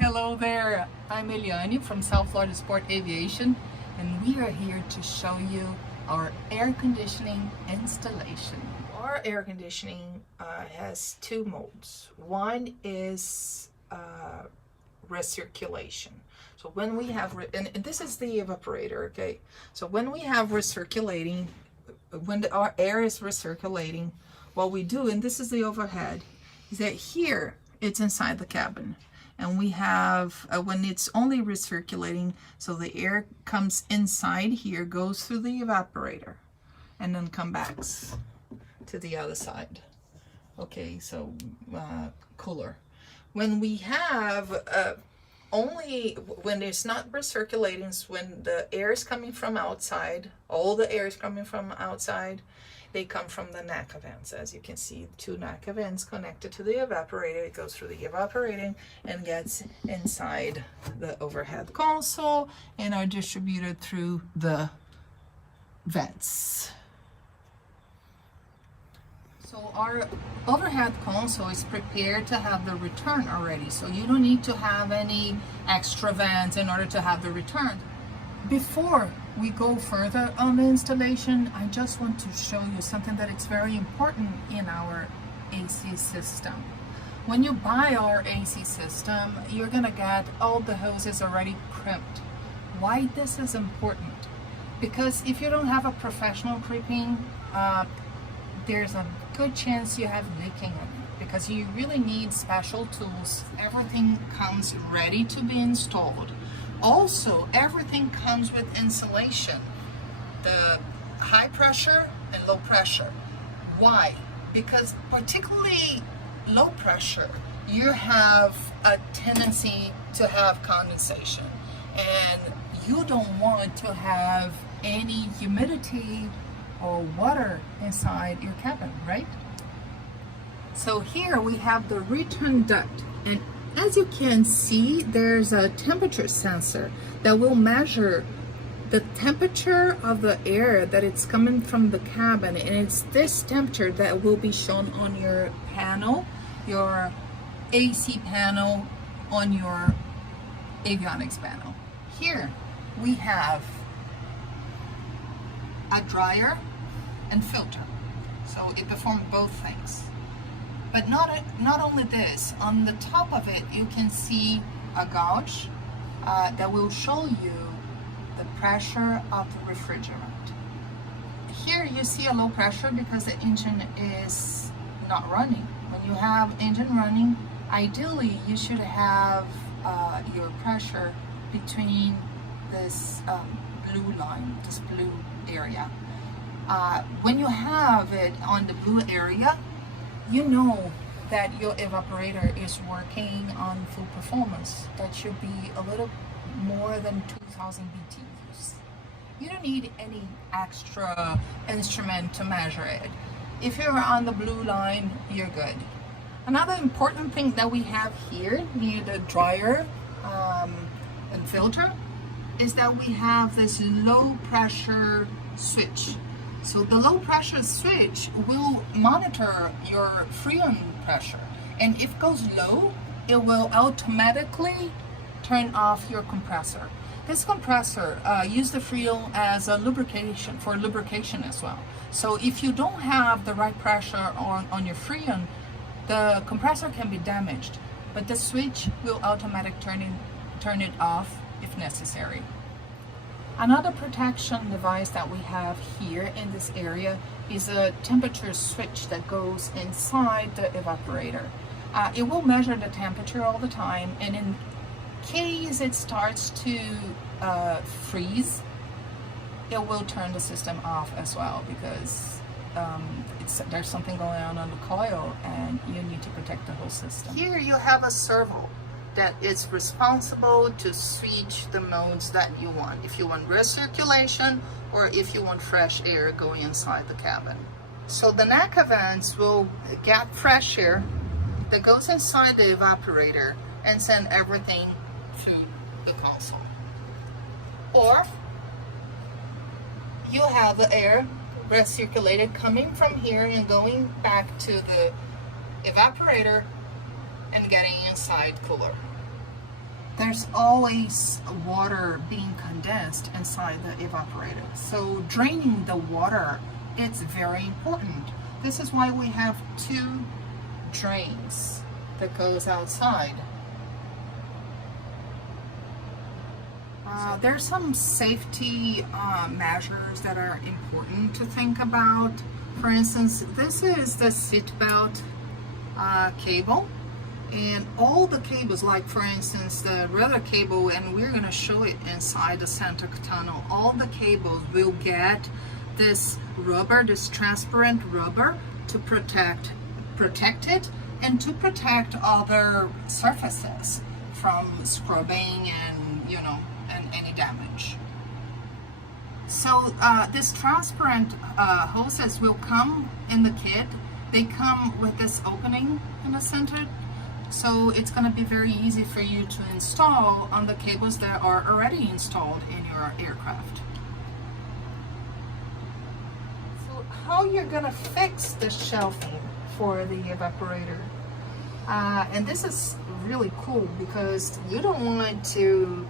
Hello there, I'm Eliane from South Florida Sport Aviation, and we are here to show you our air conditioning installation. Our air conditioning has two modes. One is recirculation. So when we have, and this is the evaporator, okay? So when we have recirculating, when our air is recirculating, what we do, and this is the overhead, is that here it's inside the cabin. And we have, when it's only recirculating, so the air comes inside here, goes through the evaporator, and then come back to the other side. Okay, so cooler. When we have when it's not recirculating, it's when the air is coming from outside, all the air is coming from outside, they come from the neck vents. As you can see, two neck vents connected to the evaporator. It goes through the evaporating and gets inside the overhead console and are distributed through the vents. So our overhead console is prepared to have the return already. So you don't need to have any extra vents in order to have the return. Before we go further on the installation, I just want to show you something that is very important in our AC system. When you buy our AC system, you're gonna get all the hoses already crimped. Why this is important? Because if you don't have a professional crimping, there's a good chance you have leaking on it, because you really need special tools. Everything comes ready to be installed. Also, everything comes with insulation, the high pressure and low pressure. Why? Because particularly low pressure, you have a tendency to have condensation, and you don't want to have any humidity or water inside your cabin, right? So here we have the return duct, and as you can see, there's a temperature sensor that will measure the temperature of the air that it's coming from the cabin, and it's this temperature that will be shown on your panel, your AC panel, on your avionics panel. Here we have a dryer and filter, so it performs both things. But not only this, on the top of it you can see a gauge that will show you the pressure of the refrigerant. Here you see a low pressure because the engine is not running. When you have engine running, ideally you should have your pressure between this blue line, this blue area. When you have it on the blue area, you know that your evaporator is working on full performance. That should be a little more than 2000 BTUs. You don't need any extra instrument to measure it. If you're on the blue line, you're good. Another important thing that we have here near the dryer and filter is that we have this low pressure switch. So the low pressure switch will monitor your freon pressure, and if it goes low, it will automatically turn off your compressor. This compressor uses the freon as a lubrication, for lubrication as well. So if you don't have the right pressure on your freon, the compressor can be damaged, but the switch will automatically turn it off if necessary. Another protection device that we have here in this area is a temperature switch that goes inside the evaporator. It will measure the temperature all the time, and in case it starts to freeze, it will turn the system off as well, because there's something going on the coil and you need to protect the whole system. Here you have a servo that is responsible to switch the modes that you want. If you want recirculation or if you want fresh air going inside the cabin. So the neck vents will get fresh air that goes inside the evaporator and send everything to the console. Or you have the air recirculated coming from here and going back to the evaporator and getting inside cooler. there's always water being condensed inside the evaporator. So draining the water, it's very important. This is why we have two drains that goes outside. There's some safety measures that are important to think about. For instance, this is the seatbelt cable, and all the cables, like for instance the rudder cable, and we're going to show it inside the center tunnel, all the cables will get this rubber, this transparent rubber, to protect it and to protect other surfaces from scrubbing and, you know, and any damage. So this transparent hoses will come in the kit. They come with this opening in the center, so it's going to be very easy for you to install on the cables that are already installed in your aircraft. So how you're going to fix the shelving for the evaporator, and this is really cool because you don't want to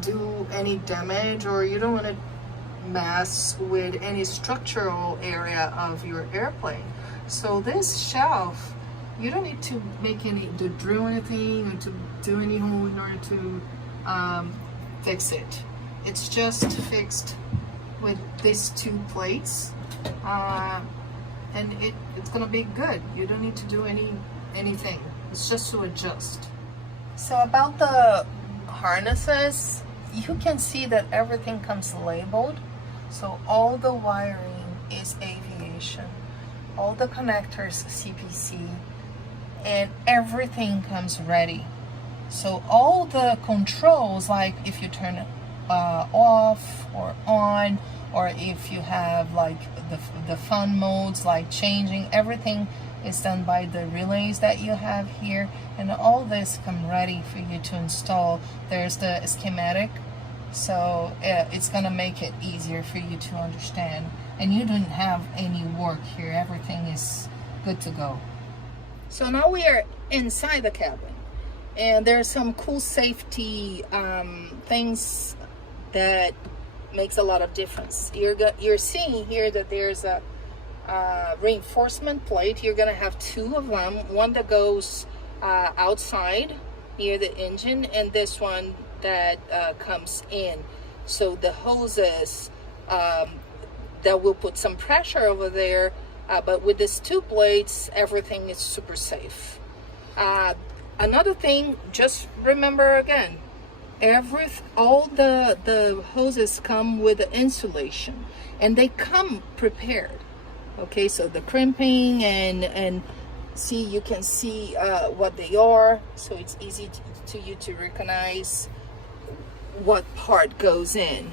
do any damage, or you don't want to mess with any structural area of your airplane. So this shelf, you don't need to drill anything or to do any hole in order to fix it. It's just fixed with these two plates, and it's gonna be good. You don't need to do anything. It's just to adjust. So about the harnesses, you can see that everything comes labeled. So all the wiring is aviation, all the connectors CPC, and everything comes ready. So all the controls, like if you turn it off or on, or if you have like the fun modes, like changing, everything is done by the relays that you have here, and all this come ready for you to install. There's the schematic, so it's gonna make it easier for you to understand, and you don't have any work here. Everything is good to go. So now we are inside the cabin, and there's some cool safety things that makes a lot of difference. You're seeing here that there's a reinforcement plate. You're gonna have two of them, one that goes outside near the engine, and this one that comes in. So the hoses that will put some pressure over there, but with these two plates, everything is super safe. Another thing, just remember again, all the hoses come with the insulation, and they come prepared. Okay, so the crimping and see, you can see what they are, so it's easy to you to recognize what part goes in.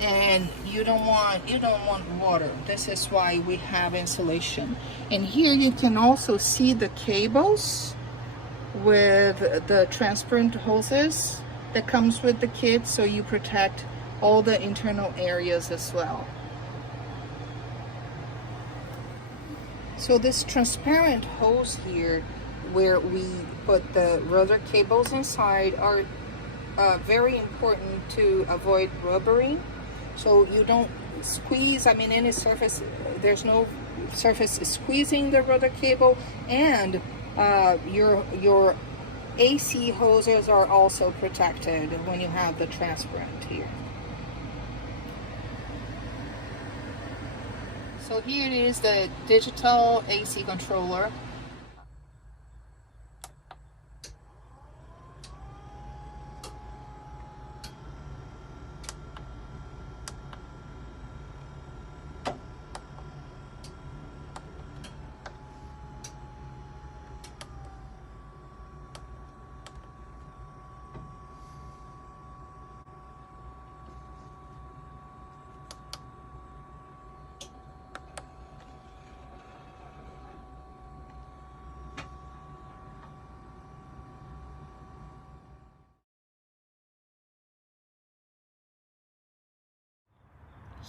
And you don't want water. This is why we have insulation. And here you can also see the cables with the transparent hoses that comes with the kit, so you protect all the internal areas as well. So this transparent hose here, where we put the rudder cables inside, are very important to avoid rubbering. So you don't squeeze, any surface, there's no surface squeezing the rudder cable, and your AC hoses are also protected when you have the transparent here. So here it is, the digital AC controller.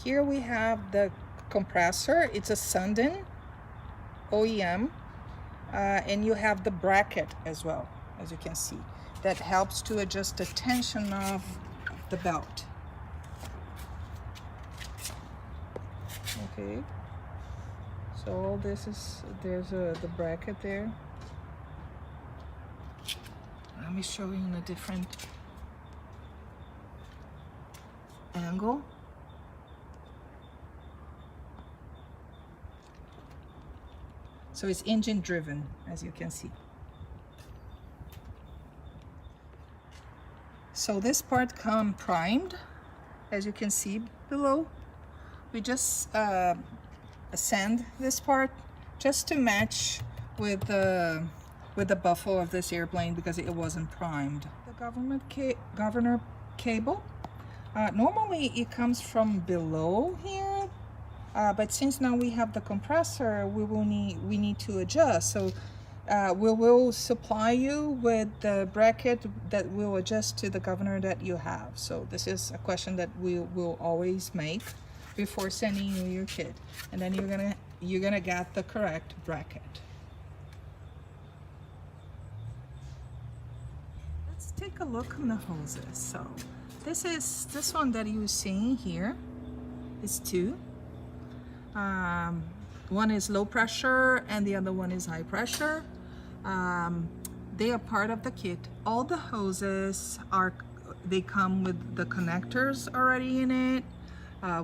Here we have the compressor. It's a Sundin OEM, and you have the bracket as well, as you can see. that helps to adjust the tension of the belt. Okay, so all this is, there's the bracket there. Let me show you in a different angle. So it's engine driven, as you can see. So this part come primed, as you can see below. We just sand this part just to match with the buffle of this airplane because it wasn't primed. The governor cable, normally it comes from below here, but since now we have the compressor, we need to adjust. So we will supply you with the bracket that will adjust to the governor that you have. So this is a question that we will always make before sending you your kit, and then you're gonna get the correct bracket. Let's take a look on the hoses. So this one that you're seeing here is two. One is low pressure and the other one is high pressure. They are part of the kit. All the hoses they come with the connectors already in it,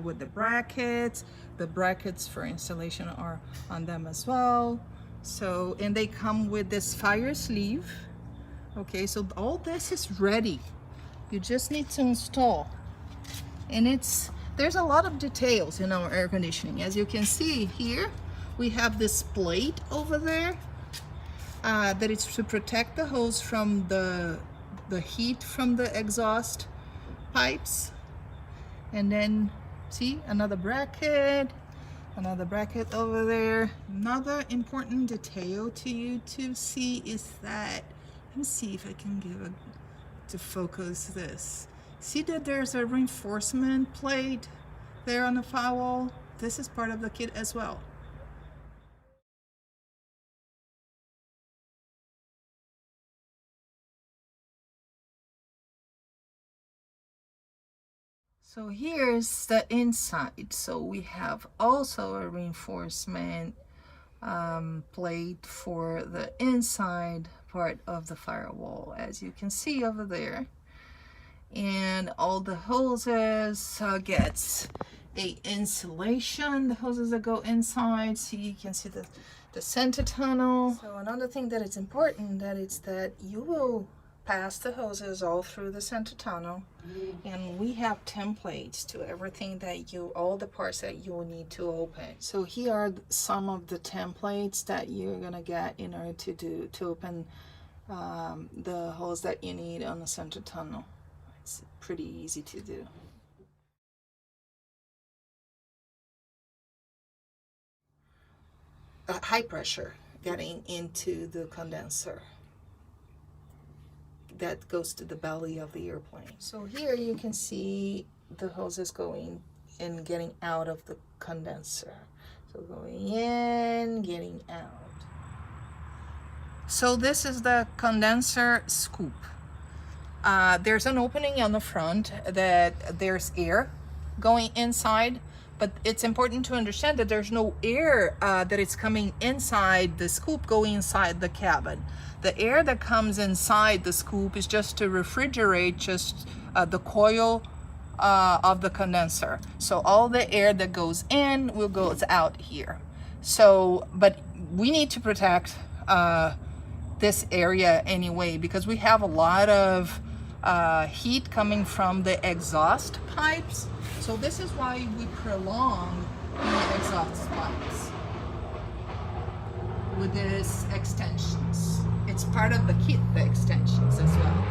with the brackets. The brackets for installation are on them as well. So, and they come with this fire sleeve. Okay, so all this is ready. You just need to install. And there's a lot of details in our air conditioning. As you can see here, we have this plate over there that is to protect the hose from the heat from the exhaust pipes. And then see another bracket over there. Another important detail to you to see is that, let me see if I can to focus this. See that there's a reinforcement plate there on the firewall? This is part of the kit as well. So here's the inside. So we have also a reinforcement plate for the inside part of the firewall, as you can see over there. And all the hoses gets a insulation, the hoses that go inside. See, you can see the center tunnel. So another thing that is important, that is that you will pass the hoses all through the center tunnel, and we have templates to everything that all the parts that you will need to open. So here are some of the templates that you're gonna get in order to open the hose that you need on the center tunnel. It's pretty easy to do. High pressure getting into the condenser that goes to the belly of the airplane. So here you can see the hoses going and getting out of the condenser. So going in, getting out. So this is the condenser scoop. There's an opening on the front that there's air going inside, but it's important to understand that there's no air that is coming inside the scoop going inside the cabin. The air that comes inside the scoop is just to refrigerate just the coil of the condenser. So all the air that goes in will go out here. So, but we need to protect this area anyway, because we have a lot of heat coming from the exhaust pipes. So this is why we prolong the exhaust pipes with these extensions. It's part of the kit, the extensions as well.